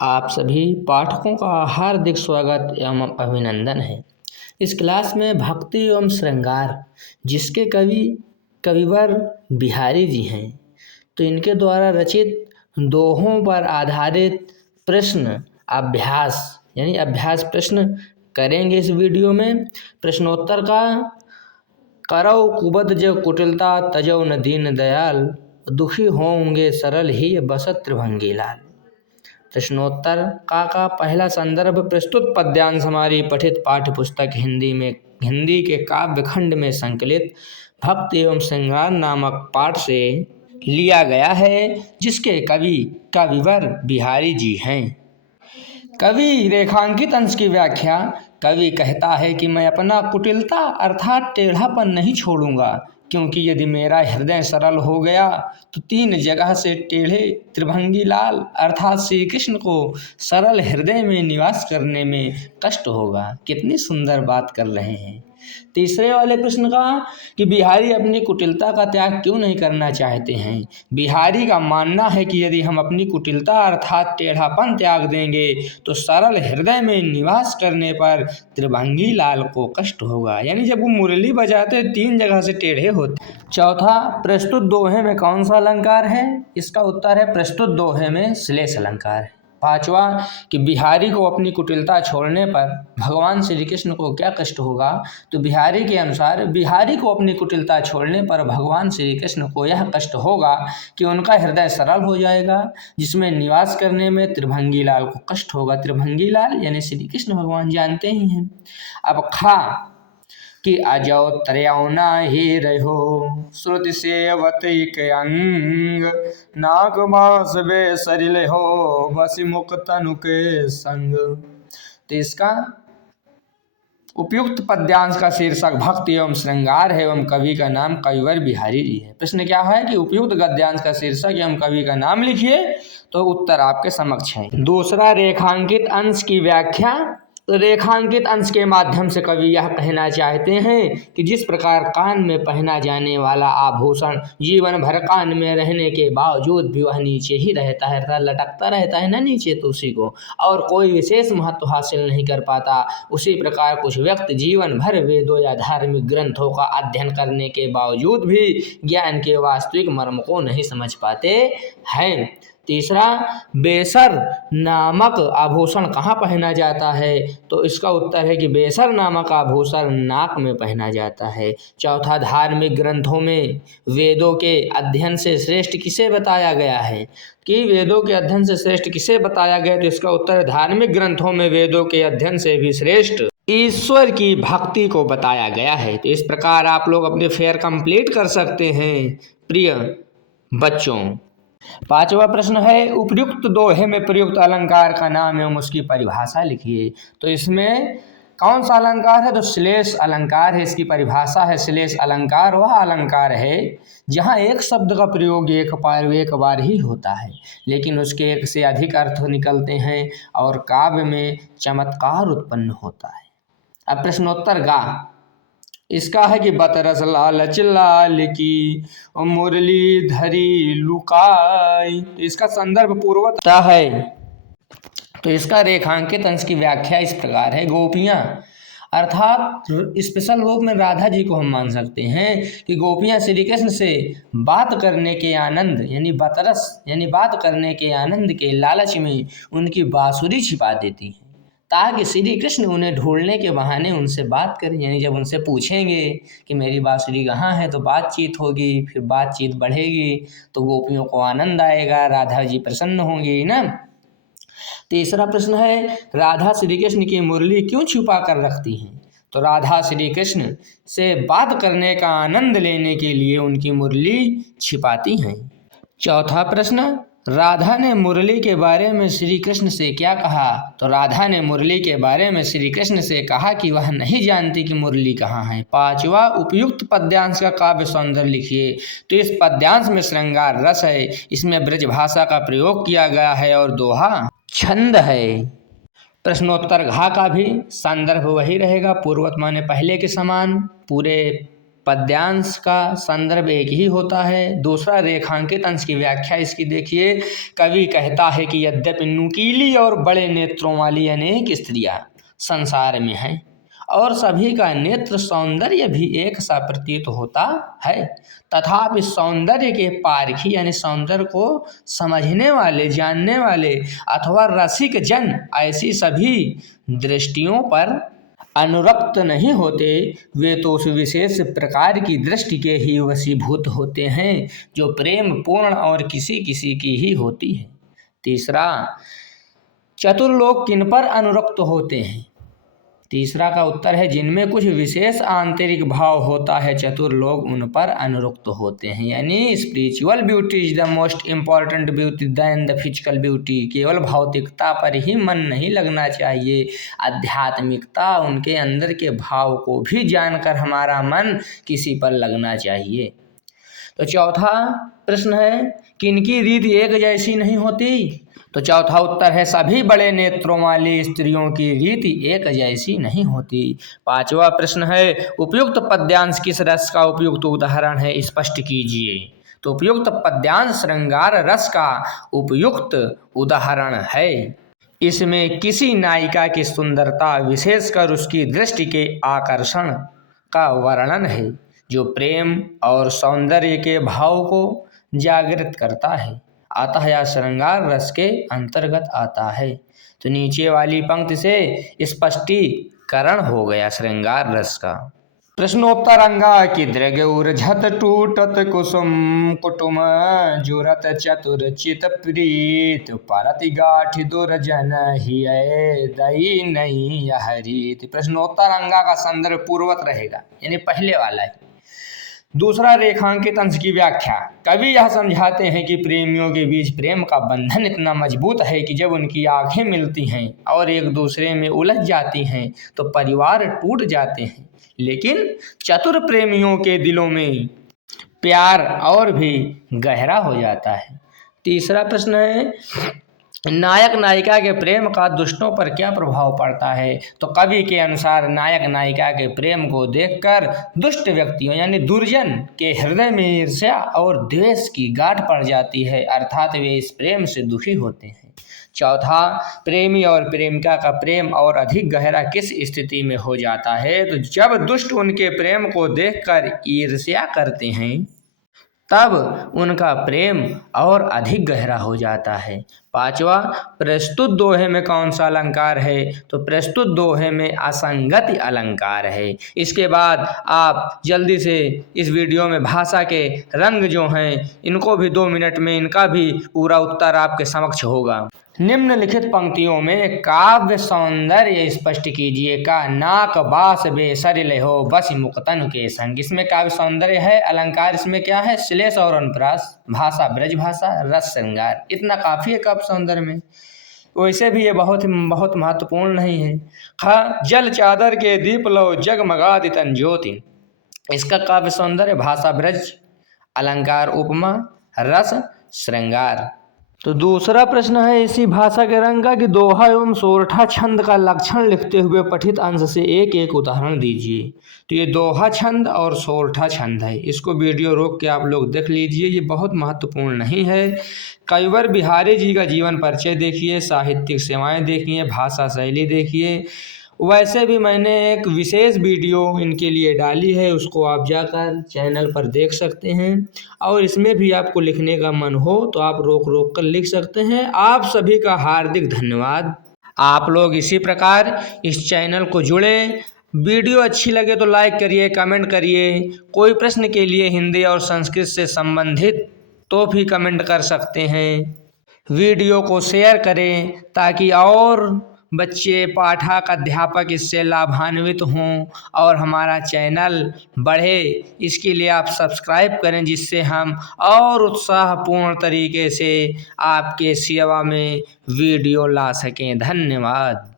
आप सभी पाठकों का हार्दिक स्वागत एवं अभिनंदन है। इस क्लास में भक्ति एवं श्रृंगार जिसके कवि कविवर बिहारी जी हैं, तो इनके द्वारा रचित दोहों पर आधारित प्रश्न अभ्यास यानी अभ्यास प्रश्न करेंगे इस वीडियो में। प्रश्नोत्तर का करौ कुबत जो कुटिलता तजौ न दीन दयाल, दुखी होंगे सरल ही बसत त्रिभंगी लाल। प्रश्नोत्तर का पहला संदर्भ प्रस्तुत पद्यांश हमारी पठित पाठ्य पुस्तक हिंदी के काव्य खंड में संकलित भक्ति एवं श्रृंगार नामक पाठ से लिया गया है, जिसके कवि कविवर बिहारी जी हैं। कवि रेखांकित अंश की व्याख्या। कवि कहता है कि मैं अपना कुटिलता अर्थात टेढ़ापन नहीं छोड़ूंगा, क्योंकि यदि मेरा हृदय सरल हो गया तो 3 जगह से टेढ़े त्रिभंगी लाल अर्थात श्री कृष्ण को सरल हृदय में निवास करने में कष्ट होगा। कितनी सुंदर बात कर रहे हैं। तीसरे वाले प्रश्न का कि बिहारी अपनी कुटिलता का त्याग क्यों नहीं करना चाहते हैं। बिहारी का मानना है कि यदि हम अपनी कुटिलता अर्थात टेढ़ापन त्याग देंगे तो सरल हृदय में निवास करने पर त्रिभंगी लाल को कष्ट होगा, यानी जब वो मुरली बजाते 3 जगह से टेढ़े होते। चौथा, प्रस्तुत दोहे में कौन सा अलंकार है। इसका उत्तर है प्रस्तुत दोहे में श्लेष अलंकार है। पांचवा कि बिहारी को अपनी कुटिलता छोड़ने पर भगवान श्री कृष्ण को क्या कष्ट होगा। तो बिहारी के अनुसार बिहारी को अपनी कुटिलता छोड़ने पर भगवान श्री कृष्ण को यह कष्ट होगा कि उनका हृदय सरल हो जाएगा, जिसमें निवास करने में त्रिभंगी लाल को कष्ट होगा। त्रिभंगी लाल यानी श्री कृष्ण भगवान जानते ही हैं। अब खा कि अजौ त्रयौना ही रहो श्रुति सेवत अंग, नाग मास बे सरिल हो बसी मुख तनु के संग। तो इसका उपयुक्त पद्यांश का शीर्षक भक्ति एवं श्रृंगार है एवं कवि का नाम कविवर बिहारी जी है। प्रश्न क्या है कि उपयुक्त गद्यांश का शीर्षक एवं कवि का नाम लिखिए, तो उत्तर आपके समक्ष है। दूसरा, रेखांकित अंश की व्याख्या। तो रेखांकित अंश के माध्यम से कवि यह कहना चाहते हैं कि जिस प्रकार कान में पहना जाने वाला आभूषण जीवन भर कान में रहने के बावजूद भी वह नीचे ही रहता है, अर्थात लटकता रहता है ना नीचे, तो उसी को और कोई विशेष महत्व हासिल नहीं कर पाता, उसी प्रकार कुछ व्यक्ति जीवन भर वेदों या धार्मिक ग्रंथों का अध्ययन करने के बावजूद भी ज्ञान के वास्तविक मर्म को नहीं समझ पाते हैं। तीसरा, बेसर नामक आभूषण कहाँ पहना जाता है। तो इसका उत्तर है कि बेसर नामक आभूषण नाक में पहना जाता है। चौथा, धार्मिक ग्रंथों में वेदों के अध्ययन से श्रेष्ठ किसे बताया गया है कि वेदों के अध्ययन से श्रेष्ठ किसे बताया गया। तो इसका उत्तर है धार्मिक ग्रंथों में वेदों के अध्ययन से भी श्रेष्ठ ईश्वर की भक्ति को बताया गया है। तो इस प्रकार आप लोग अपने फेयर कंप्लीट कर सकते हैं प्रिय बच्चों। पांचवा प्रश्न है उपयुक्त दोहे में प्रयुक्त अलंकार का नाम एवं उसकी परिभाषा लिखिए। तो इसमें कौन सा अलंकार है। तो श्लेष अलंकार है। इसकी परिभाषा है श्लेष अलंकार वह अलंकार है जहाँ एक शब्द का प्रयोग एक बार ही होता है, लेकिन उसके एक से अधिक अर्थ निकलते हैं और काव्य में चमत्कार उत्पन्न होता है। अब प्रश्नोत्तर गा। इसका है कि बतरस लालच लाल की मुरली धरी लुकाई। तो इसका संदर्भ पूर्वता है। तो इसका रेखांकित अंश की व्याख्या इस प्रकार है। गोपियाँ अर्थात स्पेशल रूप में राधा जी को हम मान सकते हैं कि गोपियाँ श्री कृष्ण से बात करने के आनंद यानी बतरस यानी बात करने के आनंद के लालच में उनकी बांसुरी छिपा देती हैं, ताकि श्री कृष्ण उन्हें ढूंढने के बहाने उनसे बात करें। यानी जब उनसे पूछेंगे कि मेरी बांसुरी कहाँ है, तो बातचीत होगी, फिर बातचीत बढ़ेगी, तो गोपियों को आनंद आएगा, राधा जी प्रसन्न होंगी ना। तीसरा प्रश्न है राधा श्री कृष्ण की मुरली क्यों छुपा कर रखती हैं। तो राधा श्री कृष्ण से बात करने का आनंद लेने के लिए उनकी मुरली छिपाती हैं। चौथा प्रश्न, राधा ने मुरली के बारे में श्री कृष्ण से क्या कहा। तो राधा ने मुरली के बारे में श्री कृष्ण से कहा कि वह नहीं जानती कि मुरली कहाँ है। पांचवा, उपयुक्त पद्यांश का काव्य सौंदर्य लिखिए। तो इस पद्यांश में श्रृंगार रस है, इसमें ब्रज भाषा का प्रयोग किया गया है और दोहा छंद है। प्रश्नोत्तर घा का भी संदर्भ वही रहेगा, पूर्वत माने पहले के समान पूरे पद्यांश का संदर्भ एक ही होता है। दूसरा, रेखांकित अंश की व्याख्या इसकी देखिए। कवि कहता है कि यद्यपि नुकीली और बड़े नेत्रों वाली अनेक स्त्रियां संसार में हैं और सभी का नेत्र सौंदर्य भी एक सा प्रतीत होता है, तथापि सौंदर्य के पारखी यानी सौंदर्य को समझने वाले, जानने वाले अथवा रसिक जन ऐसी सभी दृष्टियों पर अनुरक्त नहीं होते। वे तो उस विशेष प्रकार की दृष्टि के ही वशीभूत होते हैं जो प्रेम पूर्ण और किसी किसी की ही होती है। तीसरा, चतुर लोग किन पर अनुरक्त होते हैं? तीसरा का उत्तर है जिनमें कुछ विशेष आंतरिक भाव होता है, चतुर लोग उन पर अनुरक्त होते हैं। यानी spiritual beauty is the most important beauty than the physical beauty. केवल भौतिकता पर ही मन नहीं लगना चाहिए, आध्यात्मिकता, उनके अंदर के भाव को भी जानकर हमारा मन किसी पर लगना चाहिए। तो चौथा प्रश्न है, किनकी रीति एक जैसी नहीं होती? तो चौथा उत्तर है सभी बड़े नेत्रों वाली स्त्रियों की रीति एक जैसी नहीं होती। पांचवा प्रश्न है, उपयुक्त पद्यांश किस रस का उपयुक्त उदाहरण है, स्पष्ट कीजिए। तो उपयुक्त पद्यांश श्रृंगार रस का उपयुक्त उदाहरण है। इसमें किसी नायिका की सुंदरता, विशेषकर उसकी दृष्टि के आकर्षण का वर्णन है जो प्रेम और सौंदर्य के भाव को जागृत करता है, अतः यह श्रृंगार रस के अंतर्गत आता है। तो नीचे वाली पंक्ति से स्पष्टीकरण हो गया श्रृंगार रस का। प्रश्नोत्तर अंगा की दृग उर्झत टूटत कुसुम कुटुम जुरत चतुर चित प्रीत परति गाठ दुर्जन ही दई नहीं यह रीत। प्रश्नोत्तर अंगा का संदर्भ पूर्वत रहेगा, यानी पहले वाला है। दूसरा, रेखांकित अंश की व्याख्या। कवि यह समझाते हैं कि प्रेमियों के बीच प्रेम का बंधन इतना मजबूत है कि जब उनकी आंखें मिलती हैं और एक दूसरे में उलझ जाती हैं तो परिवार टूट जाते हैं, लेकिन चतुर प्रेमियों के दिलों में प्यार और भी गहरा हो जाता है। तीसरा प्रश्न है, नायक नायिका के प्रेम का दुष्टों पर क्या प्रभाव पड़ता है? तो कवि के अनुसार नायक नायिका के प्रेम को देखकर दुष्ट व्यक्तियों यानी दुर्जन के हृदय में ईर्ष्या और द्वेष की गांठ पड़ जाती है, अर्थात वे इस प्रेम से दुखी होते हैं। चौथा, प्रेमी और प्रेमिका का प्रेम और अधिक गहरा किस स्थिति में हो जाता है? तो जब दुष्ट उनके प्रेम को देखकर ईर्ष्या करते हैं तब उनका प्रेम और अधिक गहरा हो जाता है। पांचवा, प्रस्तुत दोहे में कौन सा अलंकार है? तो प्रस्तुत दोहे में असंगति अलंकार है। इसके बाद आप जल्दी से इस वीडियो में भाषा के रंग जो हैं इनको भी 2 मिनट में इनका भी पूरा उत्तर आपके समक्ष होगा। निम्नलिखित पंक्तियों में काव्य सौंदर्य स्पष्ट कीजिए। का नाक बास बेसरिल हो बस मुक्तन के संग। इसमें काव्य सौंदर्य है, अलंकार इसमें क्या है? श्लेष और अनुप्रास, भाषा ब्रज भाषा, रस श्रृंगार, इतना काफी है काव्य सौंदर्य में। वैसे भी ये बहुत महत्वपूर्ण नहीं है। खा जल चादर के दीप लो जगमगादि तन ज्योति। इसका काव्य सौंदर्य भाषा ब्रज, अलंकार उपमा, रस श्रृंगार। तो दूसरा प्रश्न है इसी भाषा के रंग का कि दोहा एवं सोरठा छंद का लक्षण लिखते हुए पठित अंश से एक एक उदाहरण दीजिए। तो ये दोहा छंद और सोरठा छंद है, इसको वीडियो रोक के आप लोग देख लीजिए, ये बहुत महत्वपूर्ण नहीं है। कविवर बिहारी जी का जीवन परिचय देखिए, साहित्यिक सेवाएं देखिए, भाषा शैली देखिए। वैसे भी मैंने एक विशेष वीडियो इनके लिए डाली है, उसको आप जाकर चैनल पर देख सकते हैं। और इसमें भी आपको लिखने का मन हो तो आप रोक कर लिख सकते हैं। आप सभी का हार्दिक धन्यवाद। आप लोग इसी प्रकार इस चैनल को जुड़े। वीडियो अच्छी लगे तो लाइक करिए, कमेंट करिए। कोई प्रश्न के लिए हिंदी और संस्कृत से संबंधित तो भी कमेंट कर सकते हैं। वीडियो को शेयर करें ताकि और बच्चे, पाठक, अध्यापक इससे लाभान्वित हों और हमारा चैनल बढ़े। इसके लिए आप सब्सक्राइब करें जिससे हम और उत्साहपूर्ण तरीके से आपके सेवा में वीडियो ला सकें। धन्यवाद।